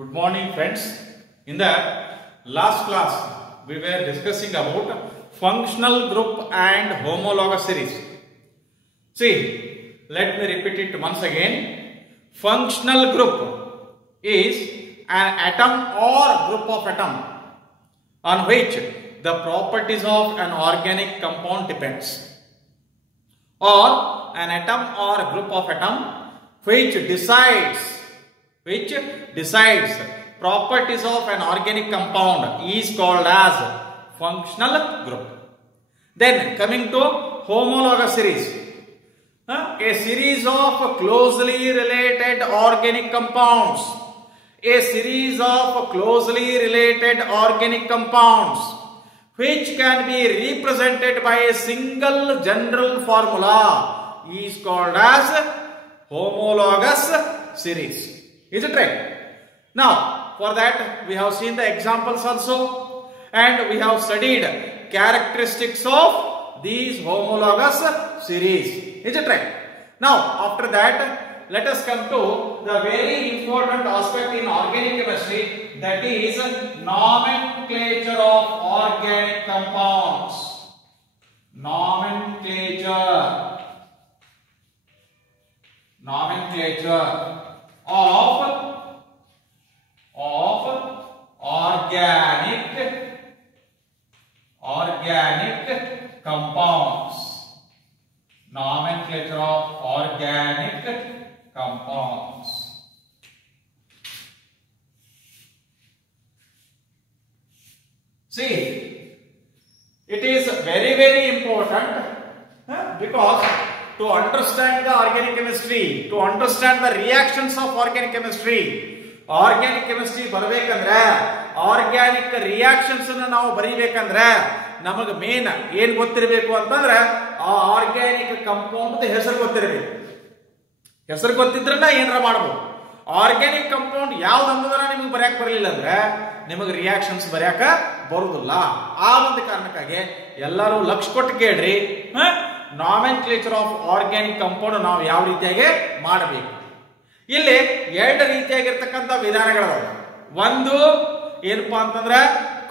Good morning, friends. In the last class, we were discussing about functional group and homologous series. See, let me repeat it once again. Functional group is an atom or group of atom on which the properties of an organic compound depends, or an atom or group of atom which decides properties of an organic compound is called as functional group. Then coming to homologous series, a series of closely related organic compounds, which can be represented by a single general formula is called as homologous series. Is it right? Now, for that we have seen the examples also, and we have studied characteristics of these homologous series. Is it right? Now, after that, let us come to the very important aspect in organic chemistry, that is nomenclature of organic compounds. Nomenclature of organic compounds. Nomenclature of organic compounds. See, it is very important because to understand the organic chemistry, to understand the reactions of organic chemistry ಬರಬೇಕಂದ್ರೆ organic reactions ನಾವು ಬರೀಬೇಕಂದ್ರೆ ನಮಗೆ main ಏನ್ ಗೊತ್ತಿರಬೇಕು ಅಂತಂದ್ರೆ ಆ organic compound ಹೆಸರು ಗೊತ್ತಿರಬೇಕು. ಹೆಸರು ಗೊತ್ತಿದ್ರೆ ಏನಾರ ಮಾಡಬಹುದು. ಆರ್ಗ್ಯಾನಿಕ್ ಕಾಂಪೌಂಡ್ ಯಾವ್ದು ಅನ್ನೋದನ್ನ ನಿಮಗೆ ಬರೆಯಕ್ ಬರಲಿಲ್ಲ ಅಂದ್ರೆ ನಿಮಗೆ ರಿಯಾಕ್ಷನ್ಸ್ ಬರೆಯಕ ಬರುವುದಿಲ್ಲ. ಆ ಒಂದು ಕಾರಣಕ್ಕಾಗಿ ಎಲ್ಲರೂ ಲಕ್ಷ ಕೊಟ್ಟು ಕೇಳ್ರಿ, ನಾಮೆನ್ಕ್ಲೇಚರ್ ಆಫ್ ಆರ್ಗ್ಯಾನಿಕ್ ಕಾಂಪೌಂಡ್ ನಾವು ಯಾವ ರೀತಿಯಾಗಿ ಮಾಡಬೇಕು. ಇಲ್ಲಿ ಎರಡು ರೀತಿಯಾಗಿರ್ತಕ್ಕಂಥ ವಿಧಾನಗಳದಾವ. ಒಂದು ಏನಪ್ಪಾ ಅಂತಂದ್ರೆ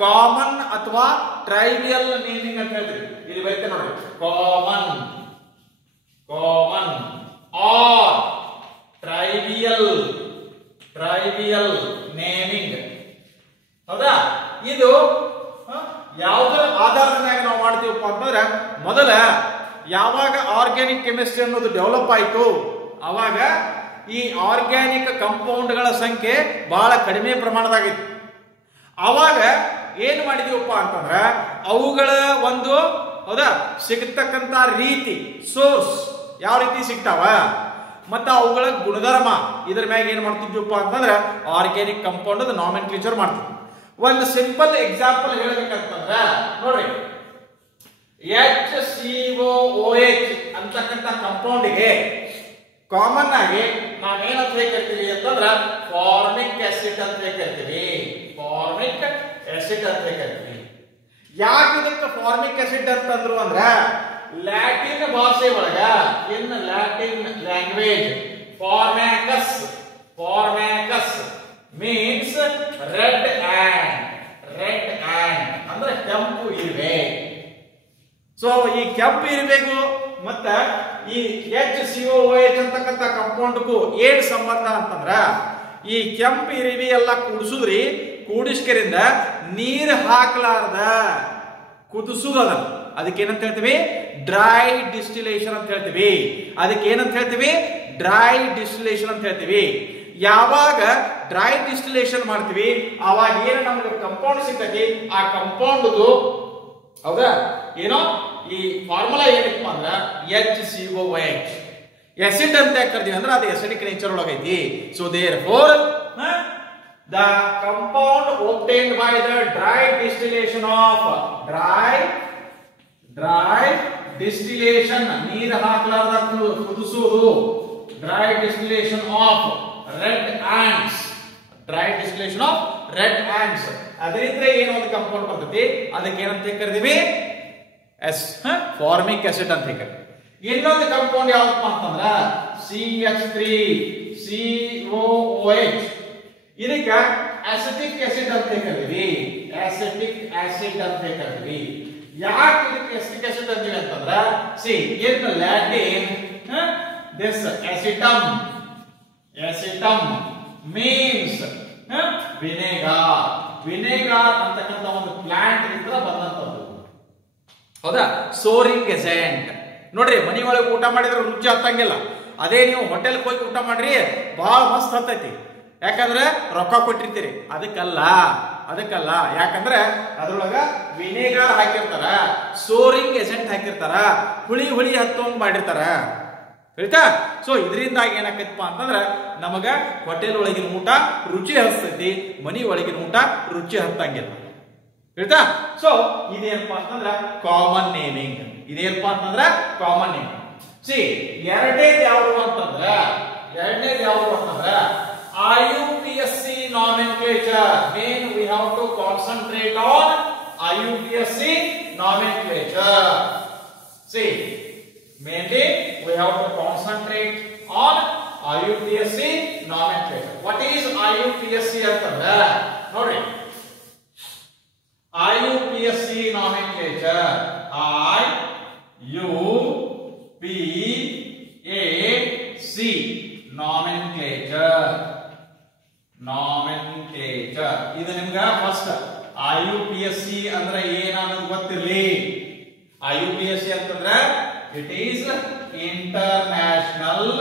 ಕಾಮನ್ ಅಥವಾ ಟ್ರೈವಿಯಲ್ ನೇಮಿಂಗ್ ಅಂತ ಹೇಳ್ತೀವಿ. ಇಲ್ಲಿ ಬರೀತೆ ನೋಡಿ, ಕಾಮನ್ ಆರ್ ಟ್ರೈವಿಯಲ್ ನೇಮಿಂಗ್. ಹೌದಾ? ಇದು ಯಾವುದರ ಆಧಾರದ ಮೇಲೆ ನಾವು ಮಾಡ್ತೀವಪ್ಪ ಅಂತಂದ್ರೆ, ಮೊದಲ ಯಾವಾಗ ಆರ್ಗ್ಯಾನಿಕ್ ಕೆಮಿಸ್ಟ್ರಿ ಅನ್ನೋದು ಡೆವಲಪ್ ಆಯಿತು ಅವಾಗ ಈ ಆರ್ಗ್ಯಾನಿಕ್ ಕಾಂಪೌಂಡ್ಗಳ ಸಂಖ್ಯೆ ಬಹಳ ಕಡಿಮೆ ಪ್ರಮಾಣದಾಗಿತ್ತು. ಅವಾಗ ಏನ್ ಮಾಡಿದೀವಪ್ಪ ಅಂತಂದ್ರೆ ಅವುಗಳ ಒಂದು ಸಿಗತಕ್ಕಂತ ರೀತಿ, ಸೋರ್ಸ್ ಯಾವ ರೀತಿ ಸಿಗ್ತಾವ ಮತ್ತ ಅವುಗಳ ಗುಣಧರ್ಮ, ಇದ್ರ ಮ್ಯಾಗ ಏನ್ ಮಾಡ್ತಿದ್ವಪ್ಪ ಅಂತಂದ್ರೆ ಆರ್ಗ್ಯಾನಿಕ್ ಕಾಂಪೌಂಡ್ ನಾಮೆನ್ಕ್ಲೇಚರ್ ಮಾಡ್ತೀವಿ. ಒಂದು ಸಿಂಪಲ್ ಎಕ್ಸಾಂಪಲ್ ಹೇಳ್ಬೇಕಂತಂದ್ರೆ ನೋಡ್ರಿ, HCOOH ಅಂತಕ್ಕಂಥ ಕಾಂಪೌಂಡ್ಗೆ ಕಾಮನ್ ಆಗಿ ನಾವೇನಂತ ಕರಿತೀವಿ ಅಂತಂದ್ರ ಫಾರ್ಮಿಕ್ ಆಸಿಡ್ ಅಂತ ಕರಿತೀವಿ. ಯಾಕೆ ಇದಕ್ಕೆ ಫಾರ್ಮಿಕ್ ಆಸಿಡ್ ಅಂತಂದ್ರು ಅಂದ್ರ ಲ್ಯಾಟಿನ್ ಭಾಷೆ ಒಳಗ, ಇನ್ ಲ್ಯಾಟಿನ್ ಲ್ಯಾಂಗ್ವೇಜ್, ಫಾರ್ಮ್ಯಾಕಸ್ ಮೀನ್ಸ್ ರೆಡ್ ಆ್ಯಂಡ್ ಅಂದ್ರೆ ಕೆಂಪು ಇರುವೆ. ಸೊ ಈ ಕೆಂಪು ಇರಬೇಕು ಮತ್ತ ಈ HCOOH ಅಂತಕ್ಕಂಥ ಕಾಂಪೌಂಡ್ಗೂ ಏನ್ ಸಂಬಂಧ ಅಂತಂದ್ರ, ಈ ಕೆಂಪು ಇರಿವಿ ಎಲ್ಲ ಕೂಡಿಸುದ್ರಿ, ಕೂಡಿಸ್ಕರಿಂದ ನೀರು ಹಾಕಲಾರ್ದ ಕುದಿಸುದ, ಅದಕ್ಕೆ ಏನಂತ ಹೇಳ್ತೀವಿ? ಡ್ರೈ ಡಿಸ್ಟಿಲೇಷನ್ ಅಂತ ಹೇಳ್ತೀವಿ. ಯಾವಾಗ ಡ್ರೈ ಡಿಸ್ಟಿಲೇಷನ್ ಮಾಡ್ತೀವಿ ಅವಾಗ ಏನು ನಮ್ಗೆ ಕಂಪೌಂಡ್ ಸಿಗ್ತೈತಿ, ಆ ಕಂಪೌಂಡ್ ಹೌದಾ ಏನೋ ಈ ಫಾರ್ಮುಲಾ ಏನಪ್ಪ ಅಂದ್ರ HCOOH. ಆಸಿಡ್ ಅಂತ ಕರಿತೀವಿ ಅಂದ್ರೆ ಅದು ಅಸಿಡಿಕ್ ನೇಚರ್ ಒಳಗೈತಿ. So therefore the compound obtained by the dry distillation ನೀರು ಹಾಕಲಾರ್ದ ಕುದಿಸುವುದು, dry distillation of red ants, ಅದರಿಂದ ಏನೋ ಒಂದು ಕಾಂಪೌಂಡ್ ಬರ್ತೈತಿ, ಅದಕ್ಕೆ ಏನಂತ ಕರಿತೀವಿ? ಫಾರ್ಮಿಕ್ ಆಸಿಡ್ ಅಂತ ಕರಿತೀವಿ. ಇನ್ನೊಂದು ಕಾಂಪೌಂಡ್ ಯಾವಪ್ಪ ಅಂತಂದ್ರ CH3COOH. ಇದಕ್ಕೆ ಅಸಿಟಿಕ್ ಆಸಿಡ್ ಅಂತ ಕರೀತೀವಿ. ಅಸಿಟಿಕ್ ಆಸಿಡ್ ಅಂತ ಕರೀತೀವಿ. ಯಾಕೆ ಇದಕ್ಕೆ ಅಸಿಟಿಕ್ ಆಸಿಡ್ ಅಂತೀವಿ ಅಂತಂದ್ರೆ C in Latin this acetum means vinegar. Vinegar ಅಂತಕ್ಕಂಥ ಒಂದು ಪ್ಲಾಂಟ್ ಇಂದ ಬಂದಂತದ್ದು. ಹೌದಾ? Soaring agent. ನೋಡ್ರಿ, ಮನಿ ಒಳಗೆ ಊಟ ಮಾಡಿದ್ರೆ ರುಚಿ ಹತ್ತಂಗಿಲ್ಲ. ಅದೇ ನೀವು ಹೋಟೆಲ್ಗೆ ಹೋಗಿ ಊಟ ಮಾಡ್ರಿ, ಬಹಳ ಮಸ್ತ್ ಹತ್ತೈತಿ. ಯಾಕಂದ್ರೆ ರೊಕ್ಕ ಕೊಟ್ಟಿರ್ತೀರಿ. ಅದಕ್ಕಲ್ಲ. ಯಾಕಂದ್ರೆ ಅದ್ರೊಳಗ ವಿನೆಗಾರ್ ಹಾಕಿರ್ತಾರ, ಸೋರಿಂಗ್ ಏಜೆಂಟ್ ಹಾಕಿರ್ತಾರ, ಹುಳಿ ಹತ್ತೋಂಗ್ ಮಾಡಿರ್ತಾರ. ಆಯ್ತಾ? ಸೊ ಇದರಿಂದಾಗಿ ಏನಾಕೈತಪ್ಪ ಅಂತಂದ್ರೆ ನಮಗ ಹೋಟೆಲ್ ಒಳಗಿನ ಊಟ ರುಚಿ ಹಸ್ತೈತಿ, ಮನಿ ಒಳಗಿನ ಊಟ ರುಚಿ ಹತ್ತಂಗಿಲ್ಲ. ಆಯ್ತಾ? ಸೊ ಇದೇನಪ್ಪ ಅಂತಂದ್ರ ಕಾಮನ್ ನೇಮಿಂಗ್. ಸಿ ಎರಡನೇದು ಯಾವುದು ಅಂತಂದ್ರೆ IUPAC nomenclature. Then we have to concentrate on IUPAC nomenclature. See, mainly we have to concentrate on IUPAC nomenclature. What is IUPAC ಅಂತಂದ್ರೆ ನೋಡಿ, IUPAC nomenclature, IUPAC nomenclature. ಇದು ನಿಮ್ಗೆ ಫಸ್ಟ್ IUPAC ಅಂದ್ರೆ ಏನನ್ನೋದು ಗೊತ್ತಿರಲಿ. IUPAC ಅಂತಂದ್ರೆ it is international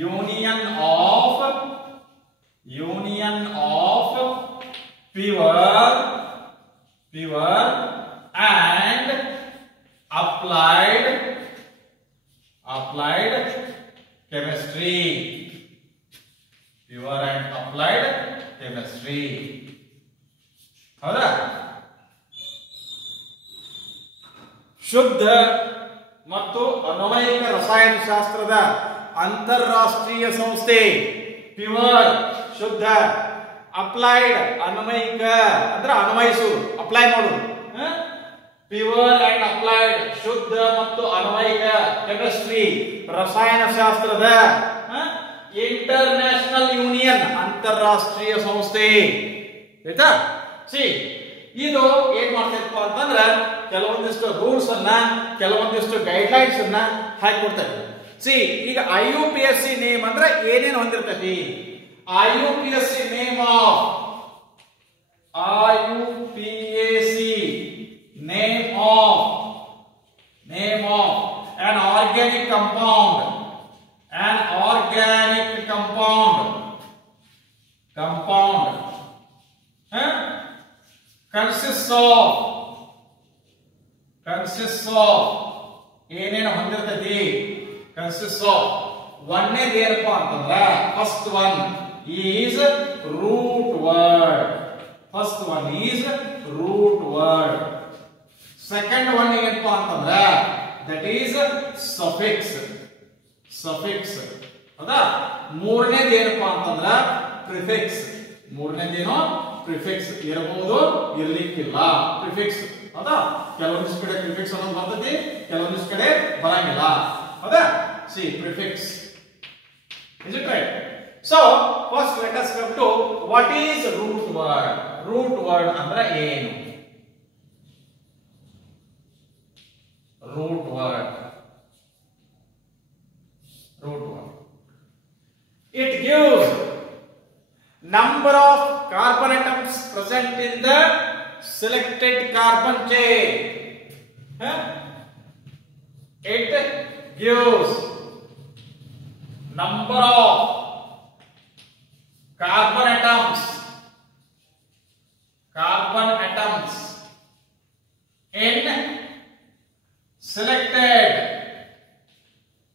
union of pure and applied chemistry. Pure and applied chemistry. ಹೌದಾ? ಶುದ್ಧ ಮತ್ತು ಅನ್ವಯಿಕ ರಸಾಯನಶಾಸ್ತ್ರದ ಅಂತಾರಾಷ್ಟ್ರೀಯ ಸಂಸ್ಥೆ. ಪ್ಯೂರ್ ಶುದ್ಧ, ಅಪ್ಲೈಡ್ ಅನ್ವಯಿಕ ಅಂದ್ರೆ ಅನ್ವಯಿಸುವುದು, ಅಪ್ಲೈ ಮಾಡುವುದು. ಪ್ಯೂರ್ ಅಂಡ್ ಅಪ್ಲೈಡ್ ಶುದ್ಧ ಮತ್ತು ಅನ್ವಯಿಕ ಕೆಮಿಸ್ಟ್ರಿ ರಸಾಯನಶಾಸ್ತ್ರದ ಇಂಟರ್ನ್ಯಾಷನಲ್ ಯೂನಿಯನ್ ಅಂತಾರಾಷ್ಟ್ರೀಯ ಸಂಸ್ಥೆ. ಆಯ್ತಾ? ಸಿ ಇದು ಏನ್ ಮಾಡ್ತೈತಪ್ಪ ಅಂತಂದ್ರೆ ಕೆಲವೊಂದಿಷ್ಟು ರೂಲ್ಸ್ ಅನ್ನ, ಕೆಲವೊಂದಿಷ್ಟು ಗೈಡ್ ಲೈನ್ಸ್ ಅನ್ನ ಹಾಕಿಕೊಡ್ತೈತಿ. ಸಿ ಈಗ IUPAC ನೇಮ್ ಅಂದ್ರೆ ಏನೇನು ಹೊಂದಿರ್ತೈತಿ? IUPAC name of an organic compound consists of ಏನೇನು ಹೊಂದಿರ್ತೈತಿ? consists of ಒಂದನೇದು ಏನಪ್ಪಾ ಅಂತಂದ್ರೆ first one is root word. Second one ಏನಪ್ಪಾ ಅಂತಂದ್ರೆ ದಟ್ ಈಸ್ ಸಫಿಕ್ಸ್. ಹೌದಾ? ಮೂರನೇದು ಏನಪ್ಪಾ ಅಂತಂದ್ರೆ ಪ್ರಿಫಿಕ್ಸ್. ಪ್ರಿಫಿಕ್ಸ್ ಇರಬಹುದು, ಇರ್ಲಿಕ್ಕಿಲ್ಲ. ಪ್ರಿಫಿಕ್ಸ್ ಹೌದಾ? ಕೆಲವೊಂದಿಷ್ಟು ಕಡೆ ಪ್ರಿಫಿಕ್ಸ್ ಅನ್ನೋದು ಬರ್ತೈತಿ, ಕೆಲವೊಂದಿಷ್ಟು ಕಡೆ ಬರಂಗಿಲ್ಲ. ಹೌದಾ? C prefix. Is it right? So first let us come to what is root word. Root word ಅಂದ್ರೆ ಏನು? Root word. It gives number of carbon atoms present in the selected carbon chain. It gives number of carbon atoms in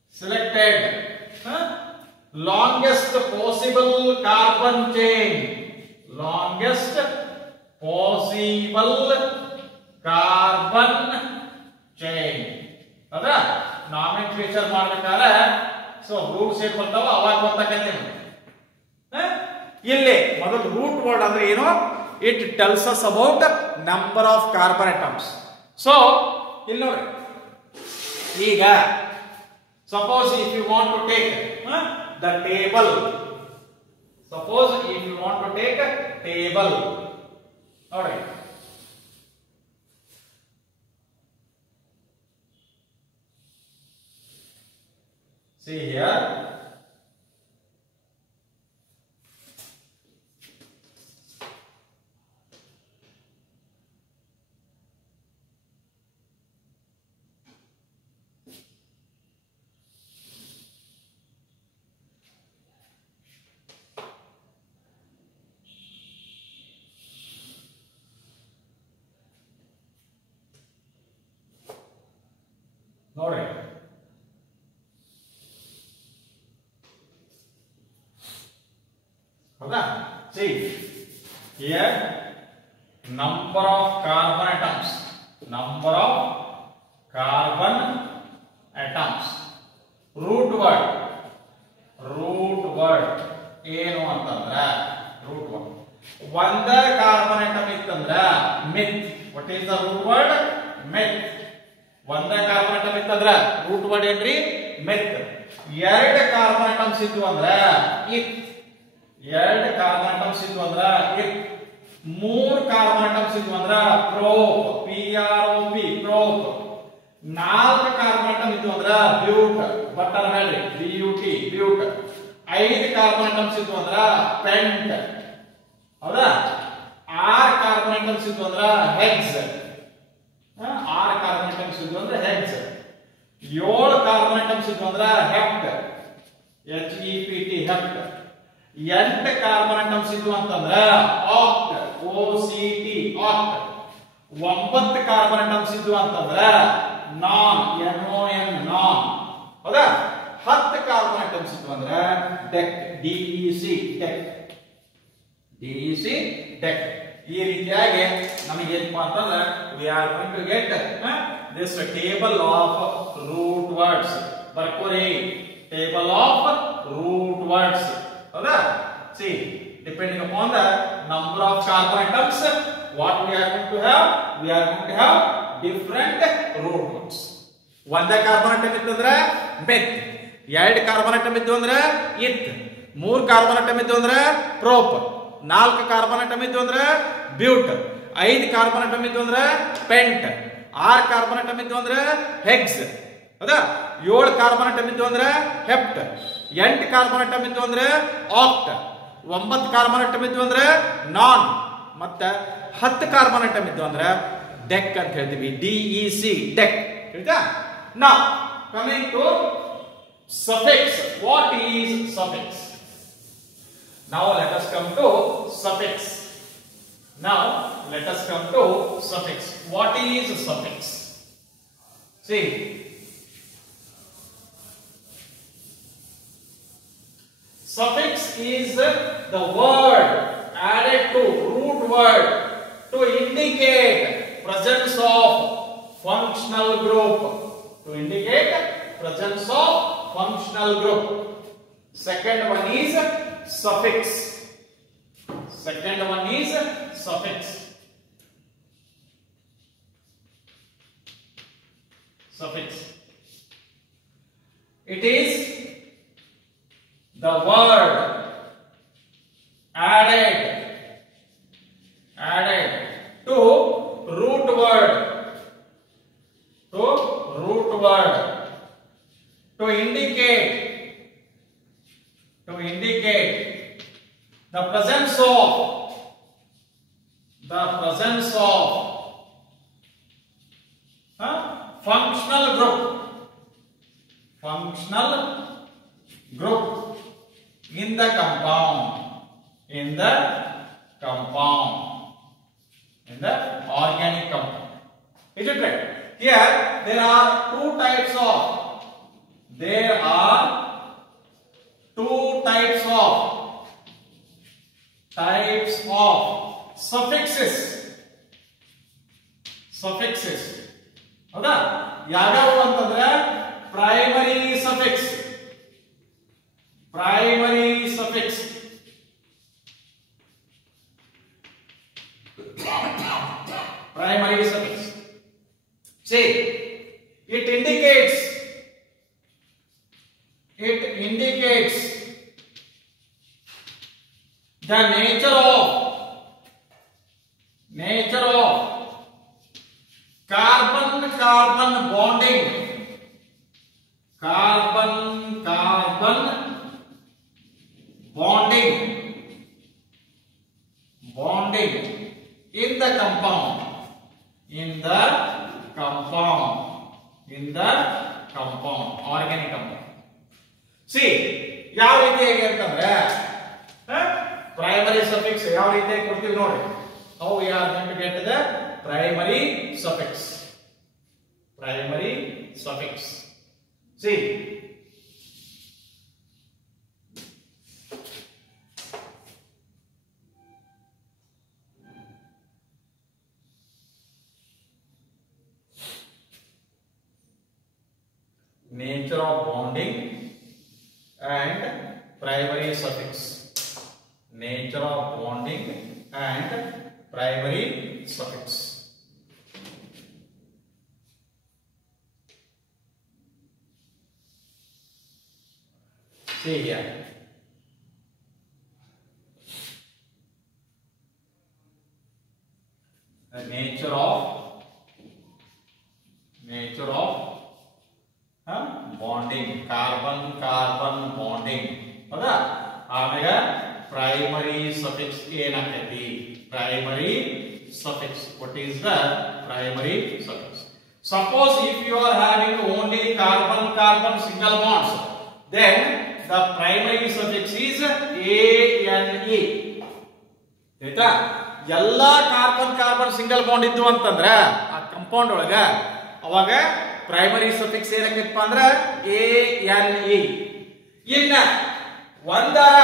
selected longest possible carbon chain. ಹೌದಾ? ನಾಮಿನೇಚರ್ ಮಾಡ್ಬೇಕಾದ್ರೆ so roots ಏನ್ ಬರ್ತಾವ ಅವಾಗ ಗೊತ್ತಾಗತ್ತೆ. ಇಲ್ಲಿ ಮೊದಲು ರೂಟ್ ವರ್ಡ್ ಅಂದ್ರೆ ಏನು? It tells us about number of carbon atoms. So ಇಲ್ಲಿ ನೋಡಿ, ಈಗ Suppose if you want to take the table. Suppose if you want to take a table. Alright. See here. ನೋಡಿ ಹೌದಾ see here number of carbon atoms root word ಏನು ಅಂತಂದ್ರ root word ಒಂದ carbon atom ಇತ್ತಂದ್ರ ಮಿತ್ what is the root word ಮಿತ್ ಒಂದ carbon atom ಇತ್ತಂದ್ರ root word ಏನ್ರಿ ಮೆತ್ ಎರಡು ಕಾರ್ಬನ್ ಆಟಮ್ಸ್ ಇದ್ವು ಅಂದ್ರ ಇತ್ ಎರಡು ಕಾರ್ಬನ್ ಆಟಮ್ಸ್ ಇದ್ವು ಅಂದ್ರ ಇತ್ ಮೂರು ಕಾರ್ಬನ್ ಆಟಮ್ಸ್ ಇದ್ವು ಅಂದ್ರ ಪ್ರೋಪ್ PROP ಪ್ರೋಪ್ ನಾಲ್ಕು ಕಾರ್ಬನ್ ಆಟಮ್ ಇದ್ವು ಅಂದ್ರ ಬ್ಯೂಟ್ ಬಟರ್ ಹೇಳ್ರಿ BUT ಬ್ಯೂಟ್ ಐದು ಕಾರ್ಬನ್ ಆಟಮ್ಸ್ ಇದ್ವು ಅಂದ್ರ ಪೆಂಟ್ ಹೌದಾ ಆರು ಕಾರ್ಬನ್ ಆಟಮ್ಸ್ ಇದ್ವು ಅಂದ್ರ ಹೆಕ್ಸ್ ಆರು ಕಾರ್ಬನ್ ಆಟಮ್ಸ್ ಇದ್ವು ಅಂದ್ರೆ ಹೆಕ್ಸ್ ಏಳು ಕಾರ್ಬನ್ ಆಟಮ್ಸ್ ಇದ್ವು ಅಂದ್ರೆ ಹೆಪ್ಟ್ HEPT ಹೆಪ್ಟ್ ಎಂಟು ಕಾರ್ಬನ್ ಆಟಮ್ಸ್ ಇದ್ವು ಅಂತಂದ್ರೆ ಆಕ್ಟ್ OCT ಆಕ್ಟ್ ಒಂಬತ್ತು ಕಾರ್ಬನ್ ಆಟಮ್ಸ್ ಇದ್ವು ಅಂತಂದ್ರೆ ನಾನ್ NON ನಾನ್ ಹೌದಾ ಹತ್ತು ಕಾರ್ಬನ್ ಆಟಮ್ಸ್ ಇದ್ವು ಅಂದ್ರೆ ಡೆಕ್ DEC ಡೆಕ್ ಈ ರೀತಿಯಾಗಿ ನಮಗೆ ಏನಪ್ಪಾ ಅಂತಂದ್ರೆ we are going to get this table of root words ಬರ್ಕೋರಿ table of root words ಹೌದಾ see depending upon the number of carbon atoms what we are going to have different root words ಒಂದ carbon atom ಇತ್ತಂದ್ರೆ ಮೆತ್ ಎರಡು carbon atom ಇತ್ತು ಅಂದ್ರೆ ಇತ್ ಮೂರು carbon atom ಇತ್ತು ಅಂದ್ರೆ ಪ್ರೋಪ್ ನಾಲ್ಕು ಕಾರ್ಬನ್ ಆಟಮ್ ಇದ್ದು ಅಂದ್ರೆ ಬ್ಯೂಟ್ ಐದು ಕಾರ್ಬನ್ ಆಟಮ್ ಇದ್ದು ಅಂದ್ರೆ ಪೆಂಟ್ ಆರು ಕಾರ್ಬನ್ ಆಟಮ್ ಇದ್ದು ಅಂದ್ರೆ ಹೆಕ್ಸ್ ಹೌದಾ ಏಳು ಕಾರ್ಬನ್ ಆಟಮ್ ಇದ್ದು ಅಂದ್ರೆ ಹೆಪ್ಟ್ ಎಂಟು ಕಾರ್ಬನ್ ಆಟಮ್ ಇದ್ದು ಅಂದ್ರೆ ಆಕ್ಟ್ ಒಂಬತ್ತು ಕಾರ್ಬನ್ ಆಟಮ್ ಇದ್ದು ಅಂದ್ರೆ ನಾನ್ ಮತ್ತೆ ಹತ್ತು ಕಾರ್ಬನ್ ಆಟಮ್ ಇದ್ದು ಅಂದ್ರೆ ಡೆಕ್ ಅಂತ ಹೇಳ್ತೀವಿ DEC ಡೆಕ್ ಹೇಳ್ತಾ now coming to suffix what is suffix Now let us come to suffix. What is suffix? See, suffix is the word added to root word to indicate presence of functional group. Second one is suffix. It is the word added to root word to indicate the presence of functional group in the compound, in the organic compound. Is it right? Here there are two types of suffixes. ಹೌದಾ ಯಾವ್ಯಾವು ಅಂತಂದ್ರೆ primary suffix See, it indicates the nature of carbon carbon bonding, carbon carbon bonding in the compound, organic compound. See, ಯಾವ ರೀತಿಯಾಗಿ ಅಂತಂದ್ರೆ primary suffix ಯಾವ ರೀತಿಯಾಗಿ ಕೊಡ್ತೀವಿ ನೋಡಿ. How we are going to get the primary suffix. See, nature of bonding and primary suffix. Nature of bonding and primary suffix. See here. The nature of bonding, carbon carbon bonding. ಹೌದಾ? ಆಮೇಲೆ primary suffix ಏನಾಗ್ತೈತಿ? Primary suffix. What is the primary suffix? Suppose if you are having only carbon carbon single bonds, then the primary suffix is ane. ಆಯ್ತಾ? ಎಲ್ಲಾ carbon carbon single bond ಇದ್ದು ಅಂತಂದ್ರ ಆ compound ಒಳಗ ಅವಾಗ ಪ್ರೈಮರಿ ಸಫಿಕ್ಸ್ ಏನಕ್ಕಪ್ಪ ಅಂದ್ರ ane. ಇನ್ನ ಒಂದರ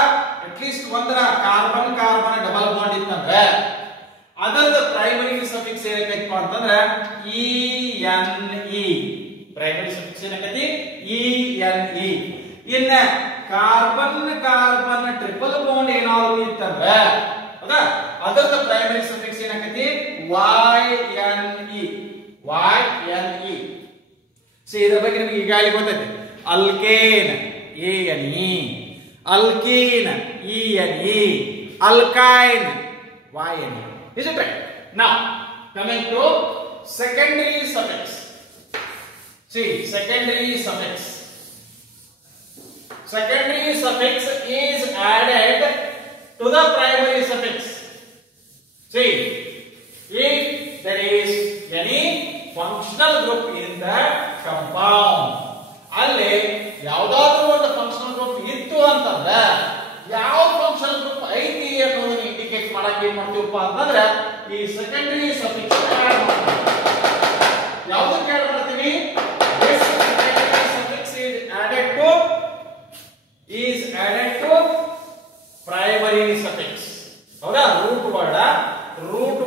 ಅಟ್ಲೀಸ್ಟ್ ಒಂದರ ಕಾರ್ಬನ್ ಕಾರ್ಬನ್ ಡಬಲ್ ಬಾಂಡ್ ಇತ್ತಂದ್ರೆ ಅದರದ ಪ್ರೈಮರಿ ಸಫಿಕ್ಸ್ ಏನಕ್ಕಪ್ಪ ಅಂತಂದ್ರ ene. ಪ್ರೈಮರಿ ಸಫಿಕ್ಸ್ ಏನಕ್ಕತಿ ene. ಇನ್ನ ಕಾರ್ಬನ್ ಕಾರ್ಬನ್ ಟ್ರಿಪಲ್ ಬಾಂಡ್ ಏನಾದ್ರು ಇತ್ತಂದ್ರೆ ಹೌದಾ ಅದರದ ಪ್ರೈಮರಿ ಸಫಿಕ್ಸ್ ಏನಕ್ಕತಿ yne. ಸಿ ಇದರ ಬಗ್ಗೆ ನಿಮಗೆ ಈಗಾಗಲೇ ಗೊತ್ತೈತೆ. Alkane ane, alkene ene, alkyne yne. Is it right? Now coming to secondary suffix. See, secondary suffix is added to the primary suffix. See, if there is any functional group in the compound, ಅಲ್ಲಿ ಯಾವುದಾದ್ರೂ ಒಂದು functional group ಇತ್ತು ಅಂತಂದ್ರೆ ಯಾವ functional group ಐತಿ ಅನ್ನೋದನ್ನ indicate ಮಾಡಕ್ಕೆ ಏನ್ ಮಾಡ್ತೀವಪ್ಪ ಅಂತಂದ್ರೆ ಈ ಸೆಕೆಂಡರಿ ಸಫಿಕ್ಸ್ ಆಡ್ ಮಾಡ್ತೀವಿ. ಯಾವುದಕ್ಕೆ ಆಡ್ ಮಾಡ್ತೀವಿ? This secondary suffix is added to primary suffix. ಹೌದಾ? ರೂಟ್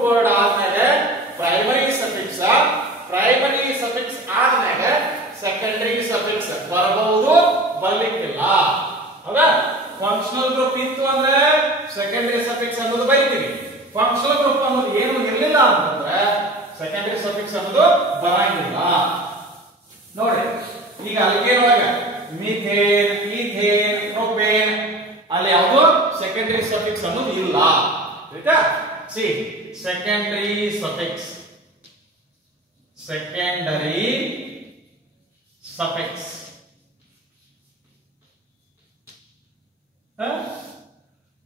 ವರ್ಡ್ ಆದ್ಮೇಲೆ ಪ್ರೈಮರಿ ಸಫಿಕ್ಸ್ ಆದ್ಮೇಲೆ ಸೆಕೆಂಡರಿ ಸಫಿಕ್ಸ್ ಬರಬಹುದು, ಬರ್ಲಿಕ್ಕಿಲ್ಲ. ಹೌದಾ? ಫಂಕ್ಷನಲ್ ಗ್ರೂಪ್ ಇತ್ತು ಅಂದ್ರೆ ಸೆಕೆಂಡರಿ ಸಫಿಕ್ಸ್ ಅನ್ನೋದು ಬರೀತೀವಿ. ಫಂಕ್ಷನಲ್ ಗ್ರೂಪ್ ಅನ್ನೋದು ಏನು ಇರಲಿಲ್ಲ ಅಂತಂದ್ರೆ ಸೆಕೆಂಡರಿ ಸಫಿಕ್ಸ್ ಅನ್ನೋದು ಬರಂಗಿಲ್ಲ. ನೋಡಿ, ಈಗ ಅಲ್ಕೇನ್ ಒಳಗ ಮೀಥೇನ್, ಈಥೇನ್, ಪ್ರೊಪೇನ್ ಅಲ್ಲಿ ಯಾವುದು ಸೆಕೆಂಡರಿ ಸಫಿಕ್ಸ್ ಅನ್ನೋದು ಇಲ್ಲ. ಆಯ್ತಾ? C secondary suffix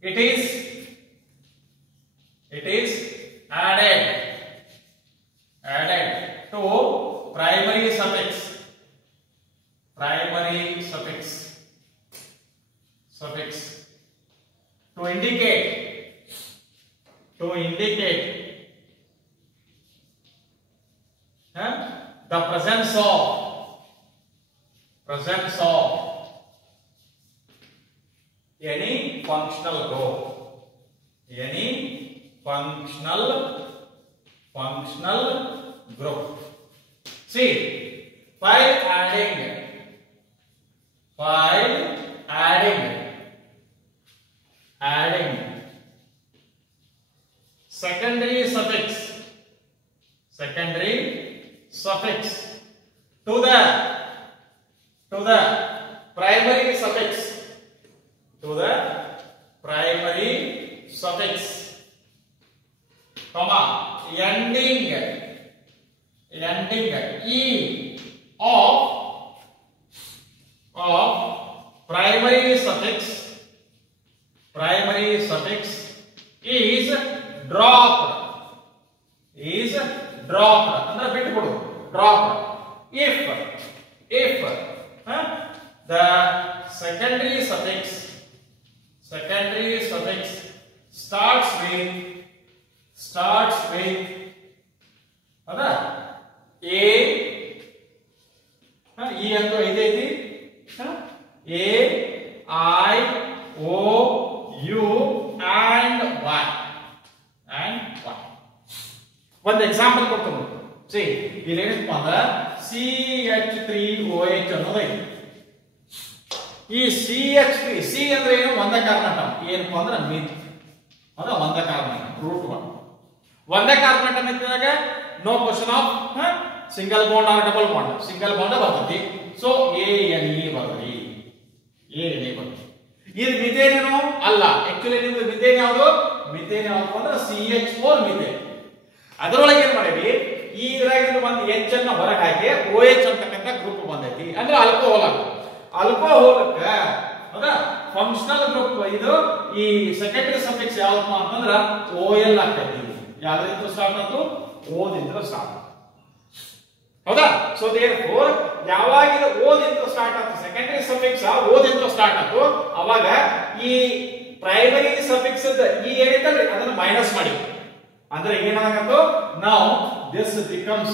it is added to primary suffix to indicate the presence of any functional group. See, while adding secondary suffix to the primary suffix suffix, comma, ending e of primary suffix is dropped ಅಂದ್ರೆ ಬಿಟ್ಟುಬಿಡು dropped if the secondary suffix starts with ಅದ a e ಅಂತ ಐತಿ a I o u and y ಒಂದು example ಕೊಡ್ತೀನಿ C ಇಲ್ಲಿ ಏನಪ್ಪ ಅಂದ್ರೆ CH3OH ಅನ್ನೋದು ಐತಿ ಈ CH3 ಸಿ ಅಂದ್ರೆ ಏನು ಒಂದೇ ಕಾರ್ಬನ್ ಏನಪ್ಪ ಅಂದ್ರೆ ಮಿತ್ ಅದ ಒಂದೇ ಕಾರ್ಬನ್ ರೂಟ್ 1 ಒಂದೇ ಕಾರ್ಬನ್ ಇದ್ದಾಗ no question of single bond or double bond single bond ಬರ್ತೈತಿ ಸೊ ANE ಬರ್ತೈತಿ ANE ಬರ್ತೈತಿ ಇದು ಮಿಥೇನ್ ಏನು ಅಲ್ಲ ಆಕ್ಚುಲಿ ನಿಮ್ದು ಮಿಥೇನ್ ಯಾವುದು ಅಂದ್ರೆ CH4 ಮಿಥೇನ್ ಅದರೊಳಗೆ ಏನ್ ಮಾಡಿವಿ ಈ ಇದ್ರಾಗಿನ ಒಂದು H ಅನ್ನ ಹೊರಗೆ ಹಾಕಿ OH ಅಂತಕ್ಕಂಥ ಗ್ರೂಪ್ ಬಂದೈತಿ ಅಂದ್ರೆ ಆಲ್ಕೋಹಾಲ್ ಆಲ್ಕೋಹಾಲ್ಕ ಹೌದಾ ಫಂಕ್ಷನಲ್ ಗ್ರೂಪ್ ಇದು ಈ ಸೆಕೆಂಡರಿ ಸಫಿಕ್ಸ್ ಯಾವ್ದಪ್ಪ ಅಂತಂದ್ರ OL ಆಗ್ತೈತಿ ಯಾವ್ದ್ರಿಂದ ಸ್ಟಾರ್ಟ್ ಆಯ್ತು O ದಿಂದ ಸ್ಟಾರ್ಟ್ ಹೌದಾ ಸೊ ದೇರ್ಫೋರ್ ಯಾವಾಗ ಇದು O ದಿಂದ ಸ್ಟಾರ್ಟ್ ಆಯ್ತು ಸೆಕೆಂಡರಿ ಸಫಿಕ್ಸ್ O ದಿಂದ ಸ್ಟಾರ್ಟ್ ಆಯ್ತು ಅವಾಗ ಈ ಪ್ರೈಮರಿ ಸಫಿಕ್ಸ್ ಈ ಏನೈತಲ್ರಿ ಅದನ್ನ ಮೈನಸ್ ಮಾಡಿ ಅಂದ್ರೆ ಏನಾಗತ್ತೋ now this becomes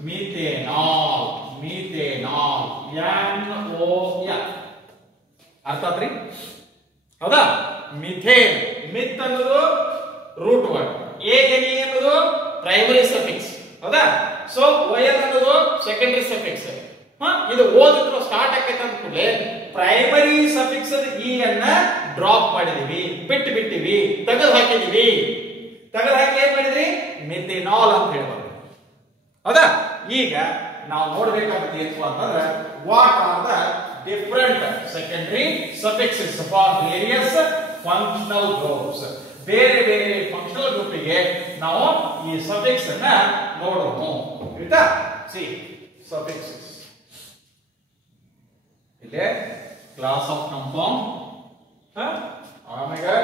methanol NOL ಅರ್ಥ ಆತ್ರಿ ಹೌದಾ ಮಿಥೇನ್ ಮಿತ್ ಅನ್ನೋದು ರೂಟ್ ವರ್ಡ್ ANE ಅನ್ನೋದು ಪ್ರೈಮರಿ ಸಫಿಕ್ಸ್ ಹೌದಾ ಸೊ OL ಅನ್ನೋದು ಸೆಕೆಂಡರಿ ಸಫಿಕ್ಸ್ ಇದು ಓದಿದ್ರು ಸ್ಟಾರ್ಟ್ ಆಕೈತೆ ಅಂತ ಕೂಡಲೇ ಪ್ರೈಮರಿ ಸಫಿಕ್ಸ್ E ಅನ್ನ ಡ್ರಾಪ್ ಮಾಡಿದೀವಿ ಬಿಟ್ಟಿವಿ ತೆಗೆದು ಹಾಕಿದೀವಿ ಏನ್ ಮಾಡಿದ್ರಿ ಮಿಥೆನಾಲ್ ಅಂತ ಹೇಳ್ಬೋದು ಹೌದಾ ಈಗ ನಾವು ನೋಡ್ಬೇಕಾಗುತ್ತೆ ಏನಪ್ಪ ಅಂತಂದ್ರೆ what are the different secondary suffixes for various functional groups ಬೇರೆ ಫಂಕ್ಷನಲ್ ಗ್ರೂಪಿಗೆ ನಾವು ಈ ಸಫಿಕ್ಸ್ ಅನ್ನ ನೋಡೋಣ ಆಯ್ತಾ ಸಿ ಸಫಿಕ್ಸಸ್ ಇಲ್ಲಿ ಕ್ಲಾಸ್ ಆಫ್ ಕಾಂಪೌಂಡ್ ಆಮೇಲೆ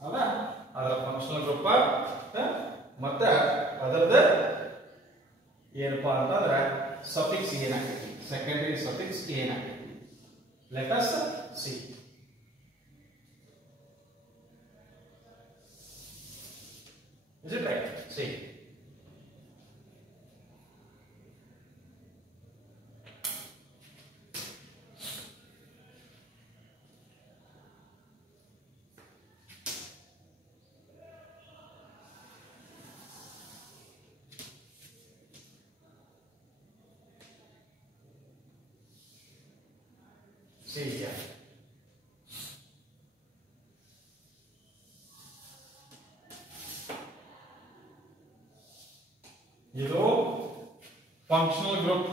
ಹೌದಾ ಅದರ ಫಂಕ್ಷನಲ್ ಗ್ರೂಪ್ ಮತ್ತೆ ಅದರದ ಏನಪ್ಪಾ ಅಂತಂದ್ರೆ ಸಫಿಕ್ಸ್ ಏನಾಗ್ತೈತಿ ಸೆಕೆಂಡರಿ ಸಫಿಕ್ಸ್ ಏನಾಗ್ತೈತಿ let us see is it right see See here. ಇದು functional group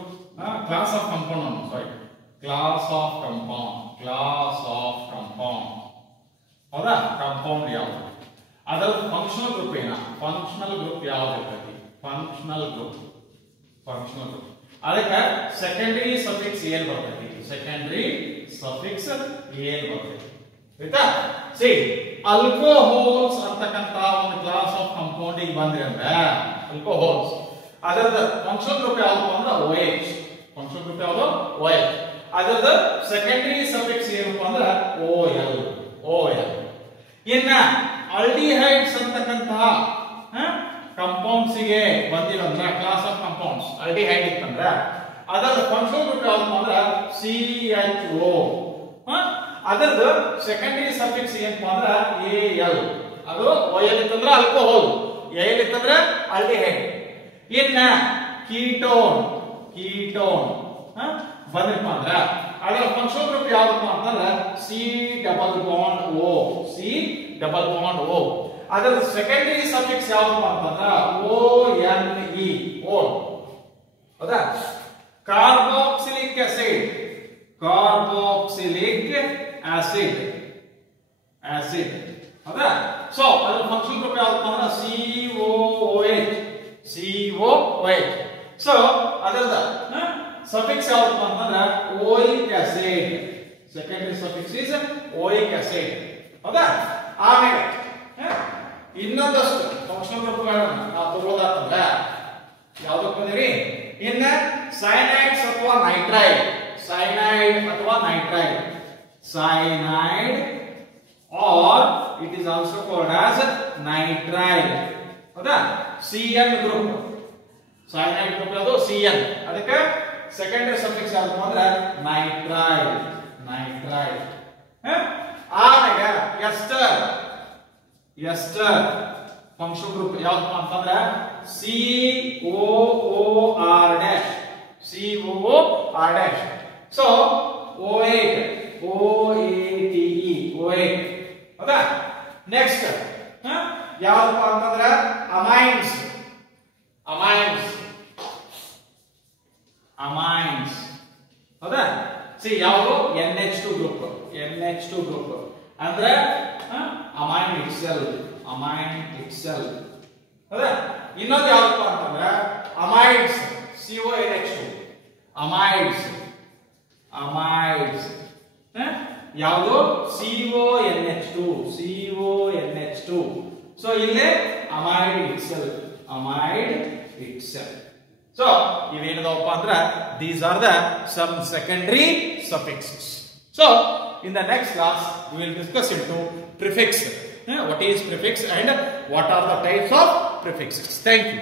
class of compound class of compound ಹೌದಾ ಕಾಂಪೌಂಡ್ ಯಾವುದು ಅದರ ಫಂಕ್ಷನಲ್ ಗ್ರೂಪ್ ಫಂಕ್ಷನಲ್ ಗ್ರೂಪ್ ಯಾವ್ದು ಇರ್ತೈತಿ ಫಂಕ್ಷನಲ್ ಗ್ರೂಪ್ ಅದಕ್ಕೆ ಸೆಕೆಂಡರಿ ಸಫಿಕ್ಸ್ ಏನ್ ಬರ್ತೈತಿ ಸೆಕೆಂಡರಿ ಸಫಿಕ್ಸ್ ಏನ್ ಬರ್ತೈತಿ ಆಯ್ತಾ ಸಿ ಆಲ್ಕೋಹಾಲ್ಸ್ ಅಂತಕ್ಕಂತ ಒಂದು ಕ್ಲಾಸ್ ಆಫ್ ಕಾಂಪೌಂಡಿಂಗ್ ಬಂದ್ರಿ ಅಂದ್ರೆ ಆಲ್ಕೋಹಾಲ್ಸ್ ಅದರದ ಫಂಕ್ಷನಲ್ ಗ್ರೂಪ್ ಯಾವುದು ಅಂದ್ರೆ OH ಫಂಕ್ಷನಲ್ ಗ್ರೂಪ್ ಯಾವುದು OH ಅದರದ ಸೆಕೆಂಡರಿ ಸಫಿಕ್ಸ್ ಏನಪ್ಪ ಅಂದ್ರೆ OL ಇನ್ನ ಆಲ್ಡಿಹೈಡ್ಸ್ ಅಂತಕ್ಕಂತ ಕಂಪೌಂಡ್ಸ್ ಗೆ ಬಂದಿರಂದ್ರ ಕ್ಲಾಸ್ ಆಫ್ ಕಂಪೌಂಡ್ಸ್ ಆಲ್ಡಿಹೈಡ್ ಇತ್ತಂದ್ರ ಅದರ ಫಂಕ್ಷನಲ್ ಗ್ರೂಪ್ ಯಾವುದು ಅಂದ್ರೆ CHO ಅದರದ ಸೆಕೆಂಡರಿ ಸಫಿಕ್ಸ್ ಏನಪ್ಪ ಅಂದ್ರೆ AL ಅದು OL ಇತ್ತಂದ್ರ ಆಲ್ಕೋಹಾಲ್ AL ಇತ್ತಂದ್ರ ಆಲ್ಡಿಹೈಡ್ ಇನ್ನ ಕೀಟೋನ್ ಬಂದ್ರಪ್ಪ ಅಂದ್ರ ಅದರ ಫಂಕ್ಷನಲ್ ಗ್ರೂಪ್ ಯಾವ್ದಪ್ಪ ಅಂತಂದ್ರೆ C ಡಬಲ್ ಬಾಂಡ್ O ಅದರ ಸೆಕೆಂಡರಿ ಸಫಿಕ್ಸ್ ಯಾವ್ದಪ್ಪ ಅಂತಂದ್ರೆ ONE ಕಾರ್ಬಾಕ್ಸಿಲಿಕ್ ಆಸಿಡ್ ಆಸಿಡ್ ಹೌದಾ ಸೊ ಅದರ ಫಂಕ್ಷನ್ ಗ್ರೂಪ್ ಯಾವುದು ಅಂದ್ರೆ COOH COOH ಸೊ ಅದರದ ಸಫಿಕ್ಸ್ ಯಾವುದು ಅಂತಂದ್ರೆ oic acid secondary suffix is oic acid ಹೌದಾ ಆಮೇಲೆ ಇನ್ನೊಂದಷ್ಟು ಫಂಕ್ಷನಲ್ ಗ್ರೂಪ್ಗಳನ್ನು ನಾವು ತಗೊಳ್ಳೋದಾದ್ರೆ ಯಾವ್ದಕ್ಕೆ ಬಂದಿರಿ ಇನ್ನ ಸೈನೈಡ್ಸ್ ಅಥವಾ ನೈಟ್ರೈಡ್ cyanide ಅಥವಾ nitride cyanide or it is also called as nitride ಹೌದಾ CN ಗ್ರೂಪ್ cyanide ಗ್ರೂಪ್ ಅದು CN ಅದಕ್ಕೆ ಸೆಕೆಂಡರಿ ಸಫಿಕ್ಸ್ ಯಾವುದು ಅಂದ್ರೆ nitride nitride ಆಮೇಲೆ ಎಸ್ಟರ್ ಎಸ್ಟರ್ ಫಂಕ್ಷನ್ ಗ್ರೂಪ್ ಯಾವುದು ಅಂತಂದ್ರೆ COOR dash COOR dash so O8 OATE O8 ಹೌದಾ ನೆಕ್ಸ್ಟ್ ಯಾವ್ದಪ್ಪ ಅಂತಂದ್ರೆ ಅಮೈನ್ಸ್ ಅಮೈನ್ಸ್ ಅಮೈನ್ಸ್ ಹೌದಾ ಸಿ ಯಾವುದು NH2 ಗ್ರೂಪ್ NH2 ಗ್ರೂಪ್ ಅಂದ್ರೆ ಅಮೈನ್ ಇಟ್ಸೆಲ್ಫ್ ಹೌದಾ ಇನ್ನೊಂದು ಯಾವ್ದಪ್ಪ ಅಂತಂದ್ರೆ ಅಮೈಡ್ಸ್ CONH2 ಅಮೈಡ್ಸ್ ಅಮೈಡ್ಸ್ ಯಾವುದು CONH2 ಸೊ ಇಲ್ಲೇ ಅಮೈಡ್ ಇಟ್ಸೆಲ್ಫ್ ಸೊ ಇವೇನದವಪ್ಪ ಅಂದ್ರೆ these are the some secondary suffixes so in the next class we will discuss into prefix what is prefix and what are the types of prefixes thank you